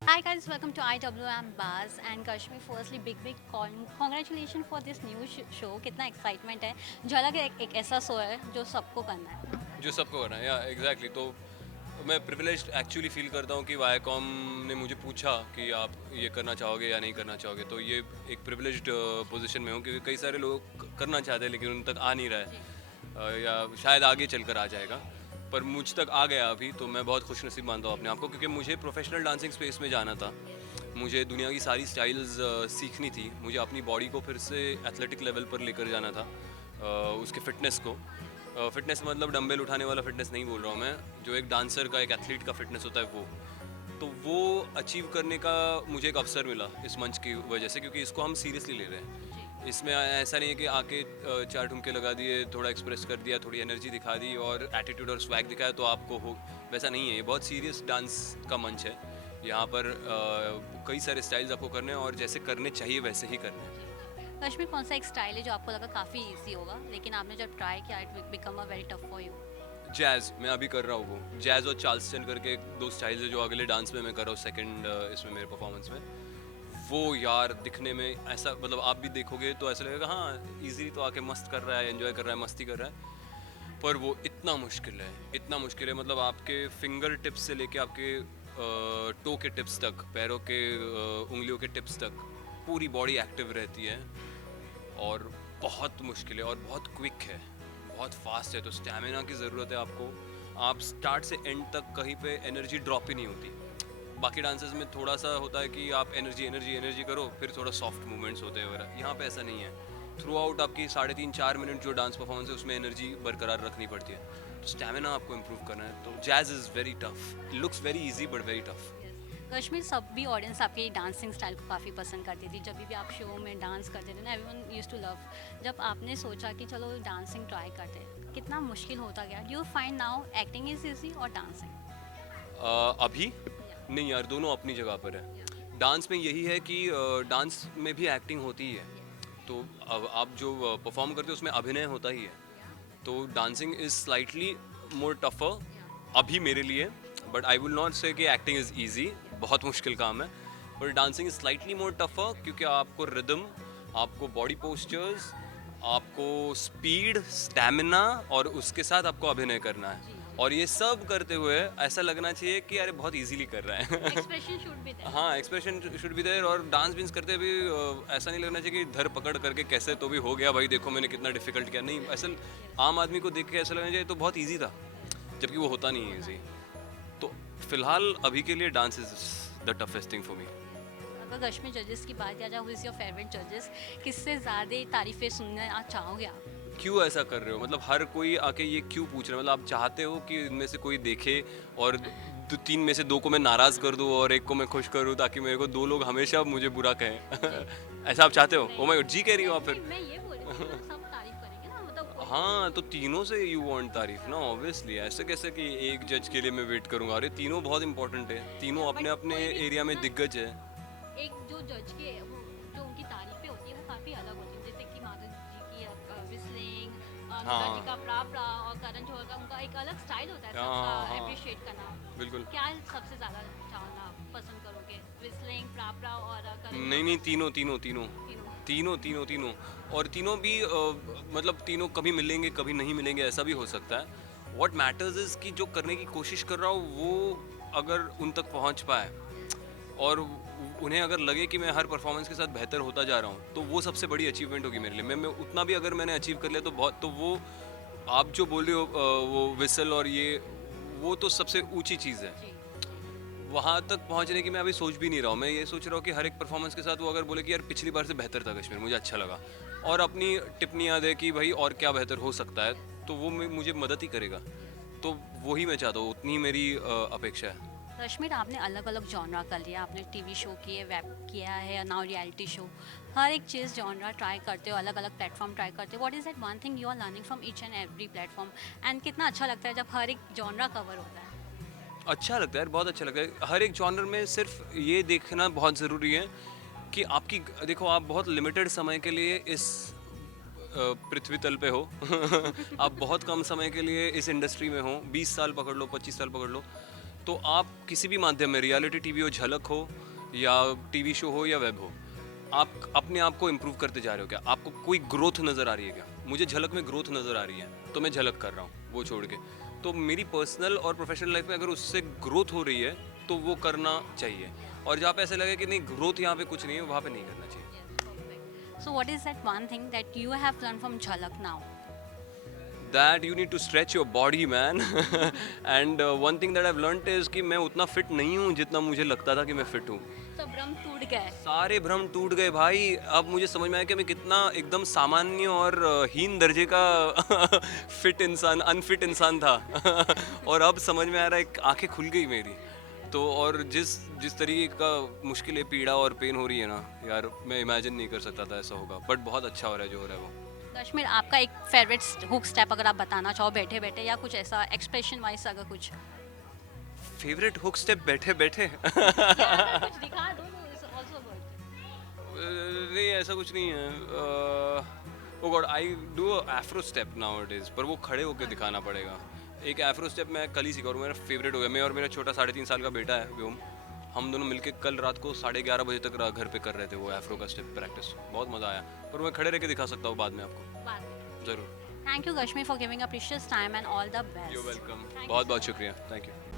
Hi guys, welcome to IWM Buzz and Kashmir. Firstly, big congratulations for this new show. कितना excitement है. झलक एक ऐसा show है जो सबको करना है. जो सबको करना है या एग्जैक्टली तो मैं प्रिविलेज्ड एक्चुअली फील करता हूँ कि वाईकॉम ने मुझे पूछा कि आप ये करना चाहोगे या नहीं करना चाहोगे, तो ये एक प्रिविलेज्ड पोजीशन में हूँ क्योंकि कई सारे लोग करना चाहते हैं लेकिन उन तक आ नहीं रहा है। या शायद आगे चलकर आ जाएगा, पर मुझ तक आ गया अभी, तो मैं बहुत खुशनसीब मानता हूँ अपने आप को क्योंकि मुझे प्रोफेशनल डांसिंग स्पेस में जाना था। मुझे दुनिया की सारी स्टाइल्स सीखनी थी, मुझे अपनी बॉडी को फिर से एथलेटिक लेवल पर लेकर जाना था, उसके फिटनेस को। फिटनेस मतलब डंबल उठाने वाला फिटनेस नहीं बोल रहा हूँ मैं, जो एक डांसर का, एक एथलीट का फिटनेस होता है वो। तो वो अचीव करने का मुझे एक अवसर मिला इस मंच की वजह से, क्योंकि इसको हम सीरियसली ले रहे हैं। इसमें ऐसा नहीं है कि आके चार ठुमके लगा दिए, थोड़ा एक्सप्रेस कर दिया, थोड़ी एनर्जी दिखा दी और एटीट्यूड और स्वैग दिखाया तो आपको हो, वैसा नहीं है। ये बहुत सीरियस डांस का मंच है। यहाँ पर कई सारे स्टाइल्स आपको करने हैं और जैसे करने चाहिए वैसे ही करने हैं। कश्मीर कौन सा एक स्टाइल है जो आपको लगा काफ़ी इजी होगा लेकिन आपने जब ट्राई किया it become a very tough for you? Jazz मैं अभी कर रहा हूँ, वो जैज़ और चार्ल्सटन करके दो स्टाइल्स है जो अगले डांस में मैं कर रहा हूँ, सेकंड इसमें मेरे परफॉर्मेंस में। वो यार दिखने में ऐसा, मतलब आप भी देखोगे तो ऐसा लगेगा हाँ इजीली तो आके मस्त कर रहा है, एंजॉय कर रहा है, मस्ती कर रहा है, पर वो इतना मुश्किल है, इतना मुश्किल है। मतलब आपके फिंगर टिप्स से लेके आपके टो के टिप्स तक, पैरों के उंगलियों के टिप्स तक पूरी बॉडी एक्टिव रहती है और बहुत मुश्किल है और बहुत क्विक है, बहुत फास्ट है, तो स्टैमिना की ज़रूरत है आपको। आप स्टार्ट से एंड तक कहीं पे एनर्जी ड्रॉप ही नहीं होती। बाकी डांसेस में थोड़ा सा होता है कि आप एनर्जी एनर्जी एनर्जी करो, फिर थोड़ा सॉफ्ट मूवमेंट्स होते हैं वगैरह। यहाँ पे ऐसा नहीं है। थ्रू आउट आपकी 3.5-4 मिनट जो डांस परफॉर्मेंस है उसमें एनर्जी बरकरार रखनी पड़ती है, तो स्टैमिना आपको इम्प्रूव करना है। तो jazz is very tough, looks very easy but very tough. Kashmir सब भी ऑडियंस आपके डांसिंग स्टाइल को काफ़ी पसंद करती थी, जब भी आप शो में डांस करते थे ना एवरीवन यूज्ड टू लव। जब आपने सोचा कि चलो डांसिंग ट्राई करते, कितना मुश्किल होता गया? Do you find now acting is easy और डांसिंग? अभी नहीं यार, दोनों अपनी जगह पर है। डांस में यही है कि डांस में भी एक्टिंग होती ही है, तो अब आप जो परफॉर्म करते हो उसमें अभिनय होता ही है। तो dancing is slightly more tougher अभी मेरे लिए, बट आई विल नॉट से कि एक्टिंग इज़ ईजी, बहुत मुश्किल काम है। पर dancing is slightly more tougher क्योंकि आपको रिदम, आपको बॉडी पोस्चर्स, आपको स्पीड, स्टैमिना और उसके साथ आपको अभिनय करना है। और ये सब करते हुए ऐसा लगना चाहिए कि अरे बहुत इजीली कर रहा है। Expression should be there. हाँ, एक्सप्रेशन शुड बी देयर। और डांस बीन्स करते भी ऐसा नहीं लगना चाहिए कि धर पकड़ करके कैसे तो भी हो गया भाई, देखो मैंने कितना डिफिकल्ट किया। नहीं, ऐसा आम आदमी को देख के ऐसा लगना चाहिए तो बहुत ईजी था, जबकि वो होता नहीं है ईजी। तो फिलहाल अभी के लिए dance is the toughest thing for me. अगर कश्मीर जजेस की बात किया जाए, हु इज़ योर फेवरेट जजेस? किससे ज़्यादा तारीफ़ें सुनना चाहोगे आप? क्यों ऐसा कर रहे हो? मतलब हर कोई आके ये क्यों पूछ रहा है? मतलब आप चाहते हो कि इनमें से कोई देखे और तीन में से दो को मैं नाराज़ कर दूं और एक को मैं खुश करूं, ताकि मेरे को दो लोग हमेशा मुझे बुरा कहें। ऐसा आप चाहते हो? ओ माय गॉड, जी कह रही हो आप नहीं, फिर? मैं ये बोल रही हूँ कि सब तारीफ़ करेंगे ना, मतलब कोई हाँ, तो तीनों से यू वांट तारीफ ना, ऑब्वियसली। ऐसे कैसे कि एक जज के लिए मैं वेट करूंगा? अरे तीनों बहुत इंपॉर्टेंट है, तीनों अपने बट अपने कोई भी एरिया में ना, दिग्गज है। एक जो जज के वो जो उनकी तारीफ़ें होती है वो काफ़ी अलग होती है, जैसे कि माधुरी जी की विस्लिंग, अनुराग जी हाँ का प्राप्रा और करण जौहर का, उनका एक अलग स्टाइल होता है हाँ सबका हाँ हाँ, अप्रिशिएट करना। बिल्कुल। क्या सबसे ज़्यादा चाहना पसंद करोगे, विस्लिंग, प्राप्रा और करण नहीं नहीं, जौहर? तीनों तीनों तीनों तीनों। तीनों तीनों तीनों। और तीनों भी मतलब तीनों कभी मिलेंगे कभी नहीं मिलेंगे, ऐसा भी हो सकता है। व्हाट मैटर्स इज कि जो करने की कोशिश कर रहा हूँ वो अगर उन तक पहुँच पाए और उन्हें अगर लगे कि मैं हर परफॉर्मेंस के साथ बेहतर होता जा रहा हूँ, तो वो सबसे बड़ी अचीवमेंट होगी मेरे लिए। मैं उतना भी अगर मैंने अचीव कर लिया तो बहुत, तो वो आप जो बोल रहे हो वो विसल और ये, वो तो सबसे ऊंची चीज़ है। जी। वहाँ तक पहुँचने की मैं अभी सोच भी नहीं रहा हूँ। मैं ये सोच रहा हूँ कि हर एक परफॉर्मेंस के साथ वो अगर बोले कि यार पिछली बार से बेहतर था कश्मीर, मुझे अच्छा लगा, और अपनी टिप्पणियाँ दे कि भाई और क्या बेहतर हो सकता है, तो वो मुझे मदद ही करेगा। तो वही मैं चाहता हूँ, उतनी मेरी अपेक्षा है। कश्मीर आपने अलग अलग जॉनरा कर लिया, आपने टीवी शो किए, वेब किया है, नाउ रियलिटी शो। हर एक चीज़ जॉनरा ट्राई करते हो, अलग अलग प्लेटफॉर्म ट्राई करते हो। What is that one thing you are learning from each and every platform? And कितना अच्छा लगता है जब हर एक जॉनरा कवर होता है? अच्छा लगता है यार, बहुत अच्छा लगता है। हर एक जॉनर में सिर्फ ये देखना बहुत ज़रूरी है कि आपकी, देखो आप बहुत लिमिटेड समय के लिए इस पृथ्वी तल पे हो। आप बहुत कम समय के लिए इस इंडस्ट्री में हो, 20 साल पकड़ लो, 25 साल पकड़ लो, तो आप किसी भी माध्यम में, रियलिटी टीवी हो, झलक हो या टीवी शो हो या वेब हो, आप अपने आप को इम्प्रूव करते जा रहे हो क्या? आपको कोई ग्रोथ नज़र आ रही है क्या? मुझे झलक में ग्रोथ नज़र आ रही है, तो मैं झलक कर रहा हूँ वो छोड़ के। तो मेरी पर्सनल और प्रोफेशनल लाइफ में अगर उससे ग्रोथ हो रही है तो वो करना चाहिए, और जहाँ पे ऐसे लगे कि नहीं ग्रोथ यहाँ पे कुछ नहीं है, वहाँ पे नहीं करना चाहिए। So what is that one thing that you have learned from Jhalak now? That you need to stretch your body, man. And one thing that I've learned is कि मैं उतना फिट नहीं हूँ जितना मुझे लगता था कि मैं फिट हूँ। तो भ्रम टूट गए। सारे भ्रम टूट गए भाई। अब मुझे समझ में आया कि मैं कितना एकदम सामान्य और हीन दर्जे का फिट इंसान, अनफिट इंसान था। और अब समझ में आ रहा है, आंखें खुल गई मेरी। तो और जिस जिस तरीके का मुश्किलें, पीड़ा और पेन हो रही है ना यार, मैं इमेजिन नहीं कर सकता था ऐसा होगा, बट बहुत अच्छा हो रहा है जो हो रहा है वो। कश्मीर, आपका एक फेवरेट हुक स्टेप अगर आप बताना चाहो बैठे बैठे, या कुछ ऐसा एक्सप्रेशन वाइज अगर कुछ फेवरेट हुक स्टेप बैठे बैठे? कुछ दिखा दो तो इट्स आल्सो गुड। नहीं ऐसा कुछ नहीं है। Oh God, I do afro step now it is, पर वो खड़े होकर दिखाना पड़ेगा। एक एफ्रो स्टेप मैं कल ही सीखा और मेरा फेवरेट हो गया। मैं और मेरा छोटा 3.5 साल का बेटा है व्योम, हम दोनों मिलके कल रात को 11:30 बजे तक घर पे कर रहे थे वो एफ्रो का स्टेप प्रैक्टिस। बहुत मज़ा आया, पर मैं खड़े रह के दिखा सकता हूँ बाद में आपको ज़रूर। Thank you Kashmir for giving a precious time and all the best. You welcome, बहुत बहुत शुक्रिया, थैंक यू।